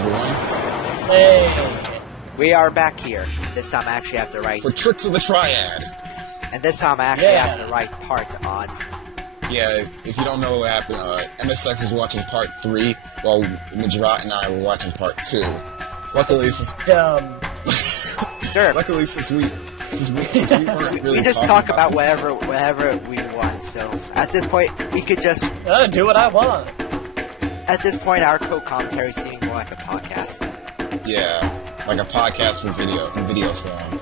everyone. Hey! We are back here. This time I actually have the right... For Tricks of the Triad. And this time I actually have the right part on. Yeah, if you don't know what happened, MSX was watching part 3, while Majorat and I were watching part 2. Luckily, since... Dumb. Sure. Luckily, since we weren't really we just talking talk about whatever we want, so at this point, we could just... do what I want. At this point, our co-commentary seems more like a podcast. Yeah, like a podcast in video form.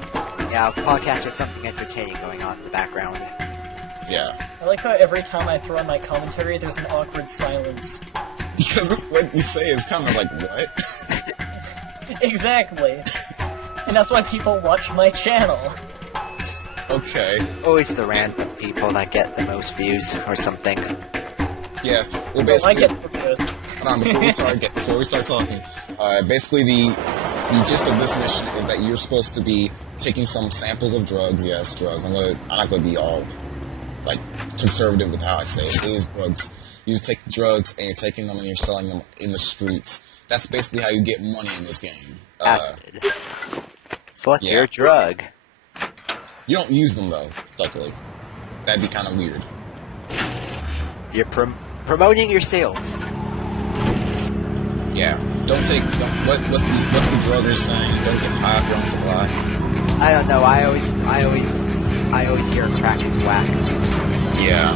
Yeah, a podcast with something entertaining going on in the background. Yeah. I like how every time I throw in my commentary, there's an awkward silence. Because what you say is kind of like, what? Exactly. And that's why people watch my channel. Okay. Always the random people that get the most views or something. Yeah, well basically... I get this. Hold on, before we start talking, basically the gist of this mission is that you're supposed to be taking some samples of drugs. Yes, drugs. I'm not gonna be all like conservative with how I say it. It is drugs. You just take drugs and you're taking them and you're selling them in the streets. That's basically how you get money in this game. Acid. Select your drug. You don't use them though, luckily. That'd be kind of weird. You're promoting your sales. Yeah. What's the drugger saying? Don't get high off your own supply. I don't know. I always hear crack is whack. Yeah.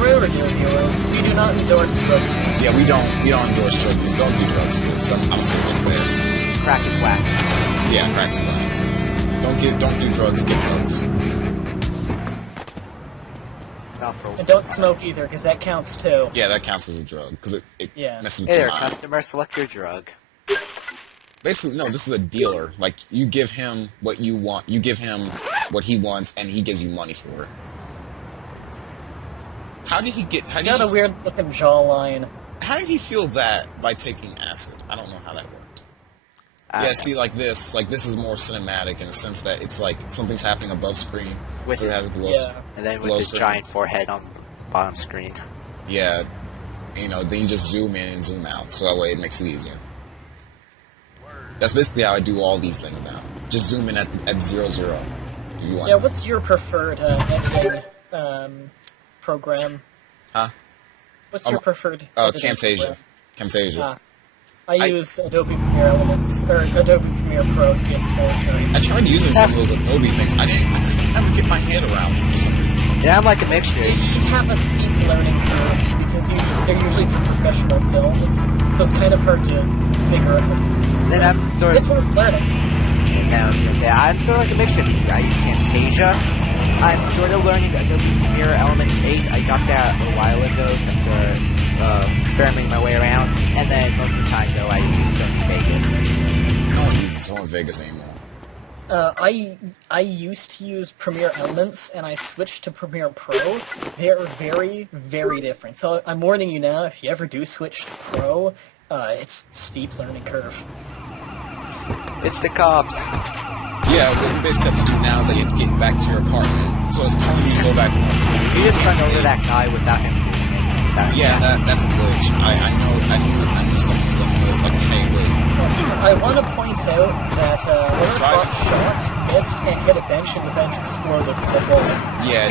Remember, dear viewers, we do not endorse drug use. Yeah, we don't endorse drug use. Don't do drugs, kids. I'm serious there. Crack is whack. Yeah, crack is whack. Don't do drugs. Get drugs. And don't smoke either, because that counts too. Yeah, that counts as a drug, because it messes with Hey your there, mind. customer, select your drug. Basically, no, this is a dealer. Like, you give him what you want, you give him what he wants, and he gives you money for it. How did he got a weird looking jawline. How did he feel that by taking acid? I don't know how that worked. Yeah, see, like this is more cinematic in the sense that it's like something's happening above screen. With so it has below, and then with his giant forehead on the bottom screen. Yeah, then you just zoom in and zoom out, so that way it makes it easier. That's basically how I do all these things now. Just zoom in at 0, Yeah, what's your preferred editing program? Huh? What's your preferred editing Camtasia. program? Camtasia. I use Adobe Premiere Elements, or Adobe Premiere Pro, CS4, I tried using some of those Adobe things. I could never get my head around them for some reason. Yeah, I'm like a mixture. You have a steep learning curve, because they're usually for professional films, so it's kind of hard to figure out. Then I'm sort of... This one's learning. And I was going to say, I'm sort of like a mixture. I use Camtasia. I'm sort of learning Adobe Premiere Elements 8. I got that a while ago, since experimenting my way around, and then most of the time, though, I use Sony Vegas. No one uses Sony Vegas anymore. I used to use Premiere Elements, and I switched to Premiere Pro. They're very, very different. So I'm warning you now, if you ever do switch to Pro, it's steep learning curve. It's the cops. Yeah, what you basically have to do now is that you have to get back to your apartment. So it's telling you to go back home. You just run over that guy without him doing it. Yeah, that's a glitch. I knew something was like, hey, wait. I want to point out that when I got shot, missed, and hit a bench, and the bench exploded with a bullet. Yeah.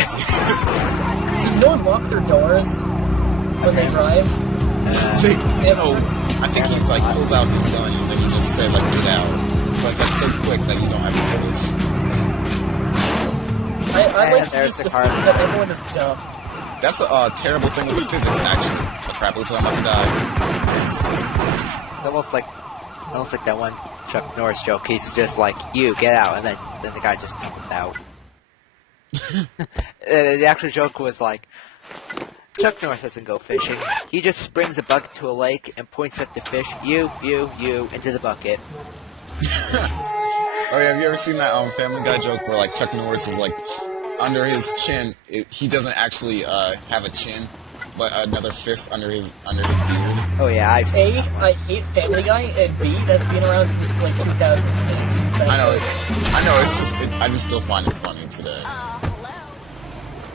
Does no one lock their doors when they drive? I think he like pulls out his gun and then he just says like, get out. But it's like so quick that you don't have to notice. I like to just assume that everyone is dumb. That's a terrible thing with the physics, actually. Oh crap, looks like I'm about to die. It's almost like that one Chuck Norris joke. He's just like, you, get out, and then the guy just comes out. The actual joke was like, Chuck Norris doesn't go fishing. He just brings a bucket to a lake and points at the fish, you, into the bucket. Oh yeah, have you ever seen that Family Guy joke where like Chuck Norris is like, under his chin, he doesn't actually have a chin, but another fist under his beard. Oh yeah, I've seen that one. I hate Family Guy, and B, that's been around since like 2006. I know, I just still find it funny today.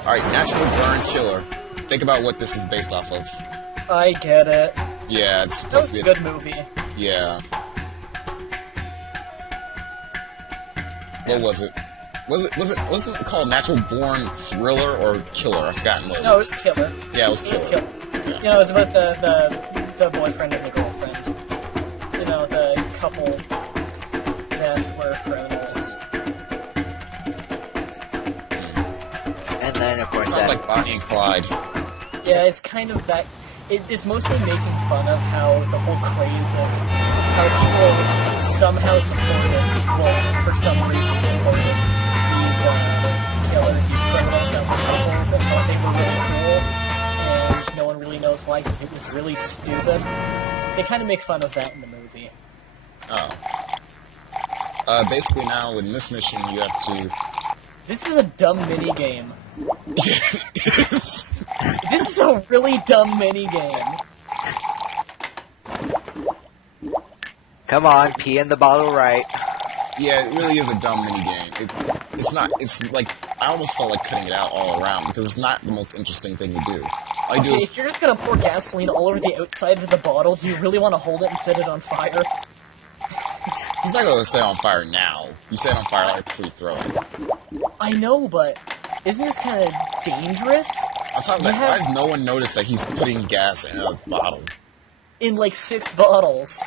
Alright, natural burn killer. Think about what this is based off of. I get it. Yeah, it's That supposed was to a be good movie. Yeah. What was it? Wasn't it called Natural Born Thriller or Killer? I've forgotten what. No, it's Killer. Yeah, it was It was Killer. Killer. Yeah. You know, it was about the boyfriend and the girlfriend. You know, the couple that were criminals. And then, of course, Sounds that... like Bonnie and Clyde. Yeah, it's kind of that. It's mostly making fun of how the whole craze of how people somehow supported, well, for some reason supported these killers, these criminals that were couples and thought they were really cool, and no one really knows why because it was really stupid. They kind of make fun of that in the movie. Oh. Basically now, in this mission, you have to... This is a dumb mini game. Yes. This is a really dumb mini game. Come on, pee in the bottle right. Yeah, it really is a dumb minigame. It's not... It's like... I almost felt like cutting it out all around, because it's not the most interesting thing to do. All you do Okay, is... if you're just gonna pour gasoline all over the outside of the bottle, do you really want to hold it and set it on fire? He's not gonna set it on fire now. You set it on fire right before you throw it. I know, but isn't this kind of dangerous? On top of that, why has no one noticed that he's putting gas in a bottle? In like 6 bottles.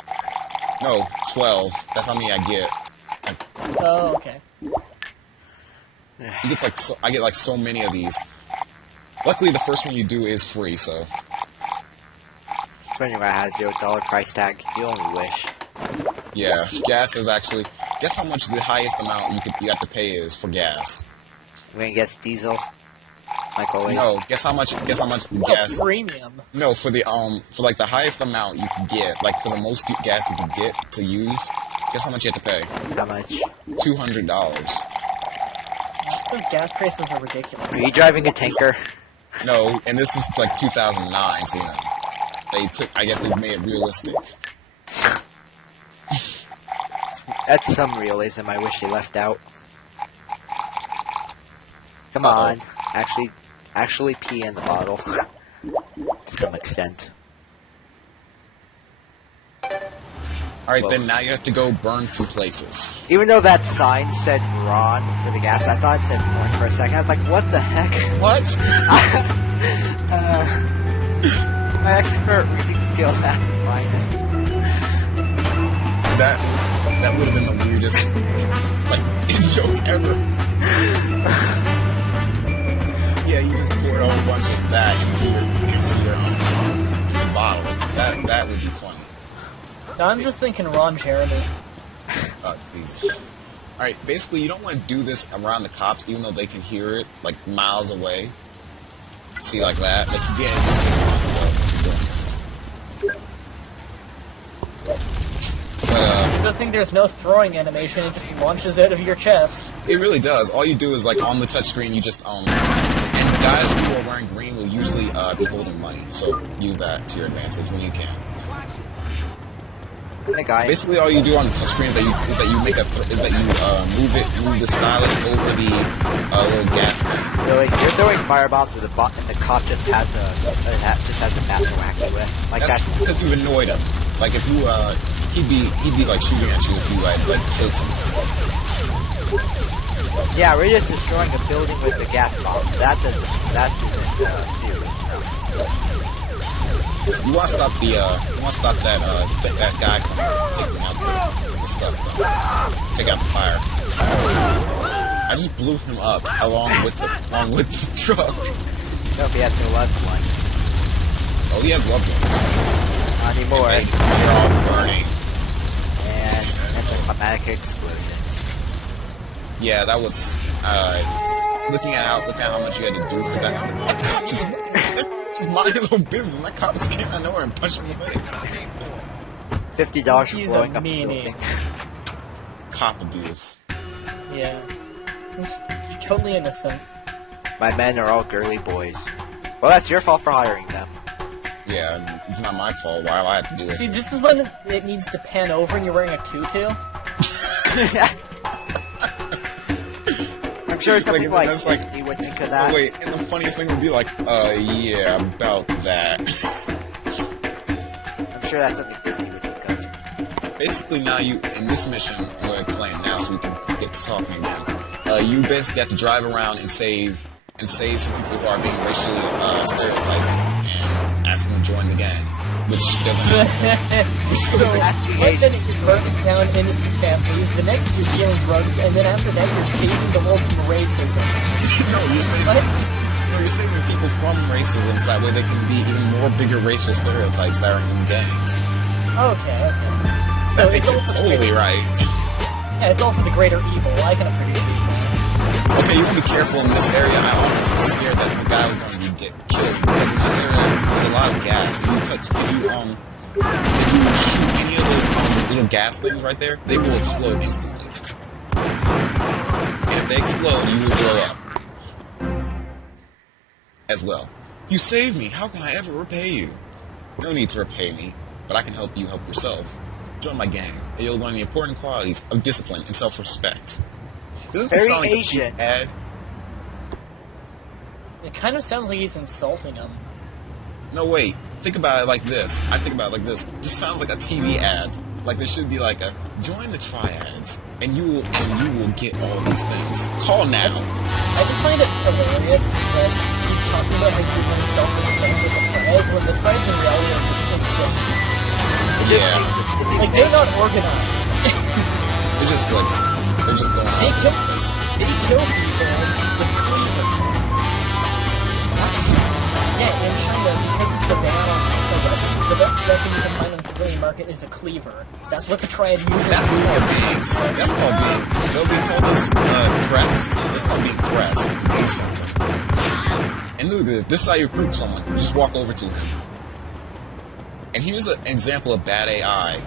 No, 12. That's how many I get. Oh, okay. He gets like I get like so many of these. Luckily, the first one you do is free, so. When you has $0 price tag, you only wish. Yeah, gas is actually. Guess how much the highest amount you have to pay is for gas? We're gonna guess diesel. Like always. No, guess how much the Well, gas. premium. No, for the for like the highest amount you can get, like for the most gas you can get to use. Guess how much you have to pay? How much? $200. That's because gas prices are ridiculous. Are you driving a tanker? No, and this is like 2009, so you know I guess they made it realistic. That's some realism I wish they left out. Come on. Actually pee in the bottle. To some extent. Alright, Well. then now you have to go burn some places. Even though that sign said Ron for the gas, I thought it said Ron for a second. I was like, what the heck? What? My expert reading skills at minus. That would have been the weirdest joke ever. Yeah, you just poured a whole bunch of that into bottles. That would be funny. No, I'm just thinking Ron Jeremy. Oh, Jesus. Alright, basically you don't want to do this around the cops, even though they can hear it, like, miles away. See, like that? Like, you get in this thing once It's a good thing there's no throwing animation, it just launches out of your chest. it really does. All you do is, like, on the touchscreen, you just, and the guys who are wearing green will usually, be holding money, so use that to your advantage when you can. The guy. Basically, all you do on the touchscreen is that you move the stylus over the little gas thing. So, like, you're throwing firebombs with a bot, and the cop just has a bat to whack you with. Like That's because you've annoyed him. Like if you he'd be like shooting at you if you had like killed someone. Yeah, we're just destroying a building with the gas bomb. That isn't serious. You want to stop that guy from taking out the stuff. Take out the fire. I just blew him up along with the truck. Nope, he has no loved ones. Oh, he has loved ones. Not anymore. They're all burning. And anticlimactic explosions. Yeah, that was looking at how much you had to do for that. Just mind his own business. And that cop just came out of nowhere and punched him in the face. $50 for He's blowing a up the meanie. building. Cop abuse. Yeah. He's totally innocent. My men are all girly boys. Well, that's your fault for hiring them. Yeah, it's not my fault. Why do I have to do it? See, this is when it needs to pan over and you're wearing a tutu. I'm sure some Like, people like that's like- 50 would think of that. Oh, wait, and the funniest thing would be like, yeah, about that. I'm sure that's something Disney would think of. Basically, now in this mission, I'm going to explain now so we can get to talking again. You basically have to drive around and save some people who are being racially stereotyped and ask them to join the gang, which doesn't happen. So, one minute you're burning down innocent families, the next you're dealing drugs, and then after that you're saving the world from racism. No, you're saving people from racism so that way they can be even more bigger racial stereotypes that are in gangs. Okay. So That makes it totally right. Yeah, it's all for the greater evil. I can appreciate that. Okay, you want to be careful in this area. I almost was scared that the guy was going to be killed because in this area there's a lot of gas. If you shoot any of those little gas things right there, they will explode instantly. And if they explode, you will blow up as well. You saved me. How can I ever repay you? No need to repay me, but I can help you help yourself. Join my gang, and you'll learn the important qualities of discipline and self-respect. Doesn't Very sound like a Asian. cheap ad? It kind of sounds like he's insulting him. No, wait. Think about it like this. I think about it like this. This sounds like a TV ad. Like there should be like a join the triads, and you will get all these things. Call now. I just find it hilarious that he's talking about how you want self-respect with the triads when the triads in reality are just insane. Yeah. Like they're not organized. They're just like they're just going They on. kill people with cleavers. What? Yeah, in China, because of the ban on weapons, the best weapon you can find on the civilian market is a cleaver. That's what the triad usually That's called being. That's called being. They'll be called this pressed. That's called being pressed to do something. And look at this. This is how you recruit someone. You just walk over to him. And here's an example of bad AI.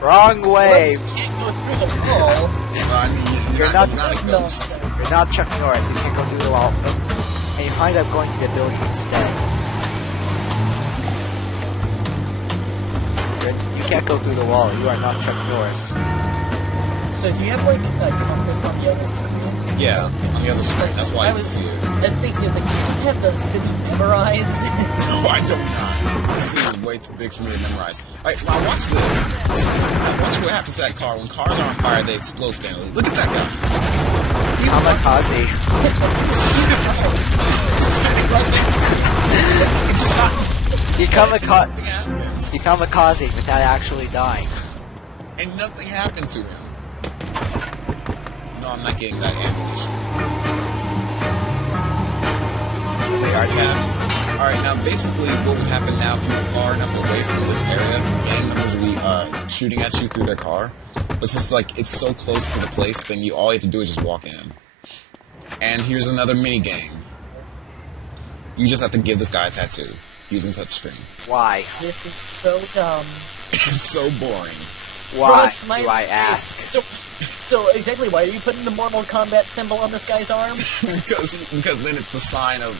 Wrong way. You can't go through the wall. I mean, You're not- a ghost. You're not Chuck Norris. You can't go through the wall. And you wind up going to the building instead. You can't go through the wall. You are not Chuck Norris. So do you have like a compass on the other screen? Yeah, on the other screen. That's why I can see it. I was thinking, is like, you just have the city memorized? No, I do not. This scene is way too big for me to memorize. Alright, now watch this. Watch what happens to that car. When cars are on fire, they explode, Stanley. Look at that guy. Kamikaze. He kamikaze without actually dying. And nothing happened to him. No, I'm not getting that ammunition. They already happened. Alright, now basically what would happen now if you were far enough away from this area, gang members would be shooting at you through their car. But since like it's so close to the place, then all you have to do is just walk in. And here's another mini game. You just have to give this guy a tattoo using touchscreen. Why? This is so dumb. It's so boring. Why? Cross my Do I face. ask? So exactly, why are you putting the Mortal Kombat symbol on this guy's arm? because then it's the sign of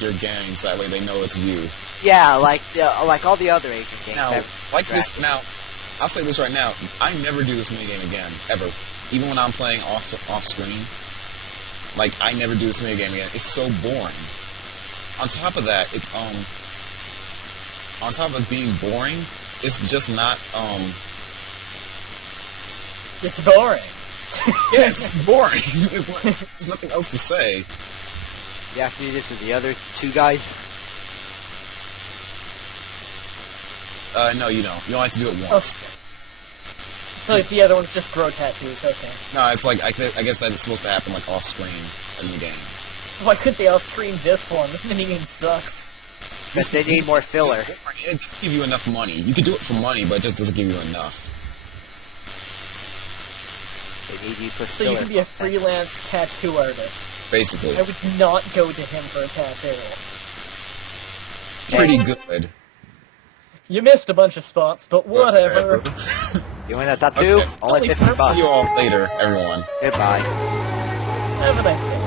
your gang, so that way they know it's you. Yeah, like all the other Asian games. Now, like this. Now, I'll say this right now. I never do this minigame again, ever. Even when I'm playing off screen. Like, I never do this minigame again. It's so boring. On top of that, it's on top of being boring, it's just not It's boring. yeah, it's boring. There's nothing else to say. You have to do this with the other two guys. No, you don't. You only have to do it once. Okay. So if the other ones just grow tattoos, okay. No, it's like I guess that it's supposed to happen like off screen in the game. Why couldn't they off-screen this one? This minigame sucks. Because they need more filler. It doesn't give you enough money. You could do it for money, but it just doesn't give you enough. They need you for So filler. you can be a content. freelance tattoo artist. Basically, I would not go to him for a tattoo. pretty good. You missed a bunch of spots, but whatever. You want a tattoo? Okay. Only Only 50 bucks. See you all later, everyone. Goodbye. Have a nice day.